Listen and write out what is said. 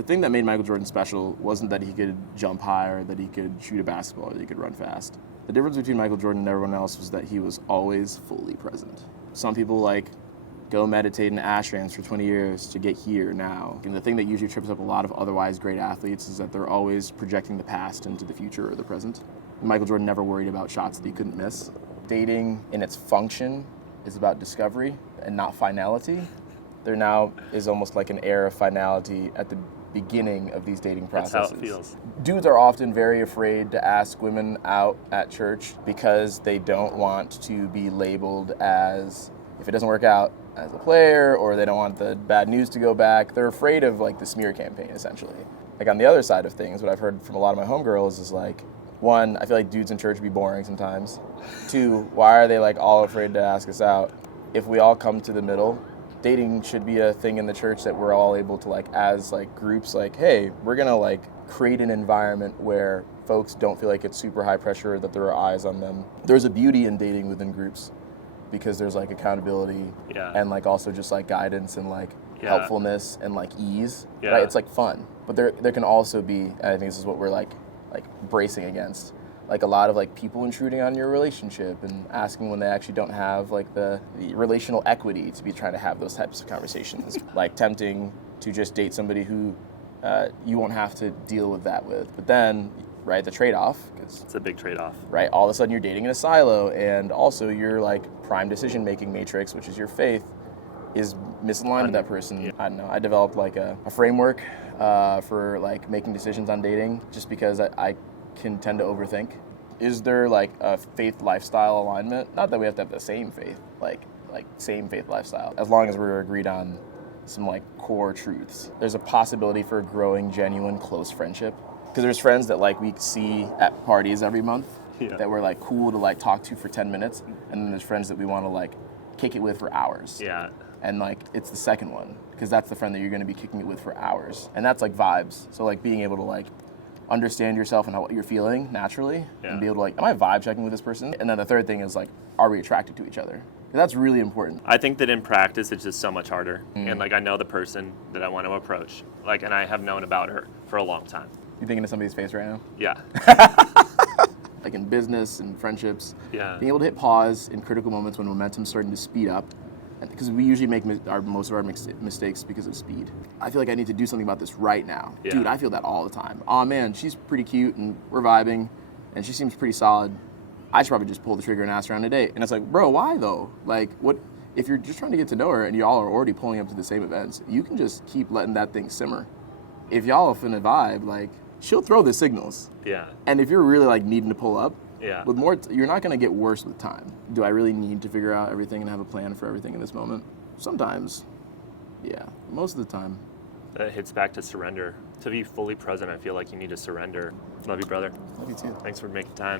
The thing that made Michael Jordan special wasn't that he could jump high or that he could shoot a basketball or that he could run fast. The difference between Michael Jordan and everyone else was that he was always fully present. Some people go meditate in ashrams for 20 years to get here now. And the thing that usually trips up a lot of otherwise great athletes is that they're always projecting the past into the future or the present. Michael Jordan never worried about shots that he couldn't miss. Dating in its function is about discovery and not finality. There now is almost like an air of finality at the beginning of these dating processes. That's how it feels. Dudes are often very afraid to ask women out at church because they don't want to be labeled as, if it doesn't work out, as a player, or they don't want the bad news to go back. They're afraid of the smear campaign, essentially. On the other side of things, what I've heard from a lot of my homegirls is one, I feel like dudes in church would be boring sometimes. Two, why are they all afraid to ask us out? If we all come to the middle, dating should be a thing in the church that we're all able to as groups, hey, we're gonna create an environment where folks don't feel like it's super high pressure, that there are eyes on them. There's a beauty in dating within groups because there's accountability and also just guidance and helpfulness and ease. Yeah. Right? It's fun. But there can also be, and I think this is what we're bracing against, a lot of people intruding on your relationship and asking when they actually don't have the relational equity to be trying to have those types of conversations. Tempting to just date somebody who you won't have to deal with that with. But then, right, the trade-off, it's a big trade-off. Right, all of a sudden you're dating in a silo, and also your prime decision-making matrix, which is your faith, is misaligned with that person. Yeah. I don't know. I developed a framework for making decisions on dating, just because I can tend to overthink. Is there a faith lifestyle alignment? Not that we have to have the same faith, same faith lifestyle, as long as we're agreed on some core truths. There's a possibility for a growing, genuine, close friendship. Because there's friends that we see at parties every month that we're cool to talk to for 10 minutes, and then there's friends that we want to kick it with for hours. Yeah. And it's the second one, because that's the friend that you're going to be kicking it with for hours, and that's vibes. So being able to understand yourself and what you're feeling naturally, and be able to am I vibe checking with this person? And then the third thing is are we attracted to each other? That's really important. I think that in practice it's just so much harder. And I know the person that I want to approach, and I have known about her for a long time. You thinking of somebody's face right now? Yeah. In business and friendships, yeah, being able to hit pause in critical moments when momentum's starting to speed up, because we usually make most of our mistakes because of speed. I feel like I need to do something about this right now. Yeah. Dude, I feel that all the time. Oh man, she's pretty cute and we're vibing and she seems pretty solid. I should probably just pull the trigger and ask her on a date. And it's bro, why though? What if you're just trying to get to know her and y'all are already pulling up to the same events, you can just keep letting that thing simmer. If y'all are finna vibe, she'll throw the signals. Yeah. And if you're really needing to pull up, yeah, with more, you're not going to get worse with time. Do I really need to figure out everything and have a plan for everything in this moment? Sometimes, yeah. Most of the time. That hits back to surrender. To be fully present, I feel like you need to surrender. Love you, brother. Love you too. Thanks for making time.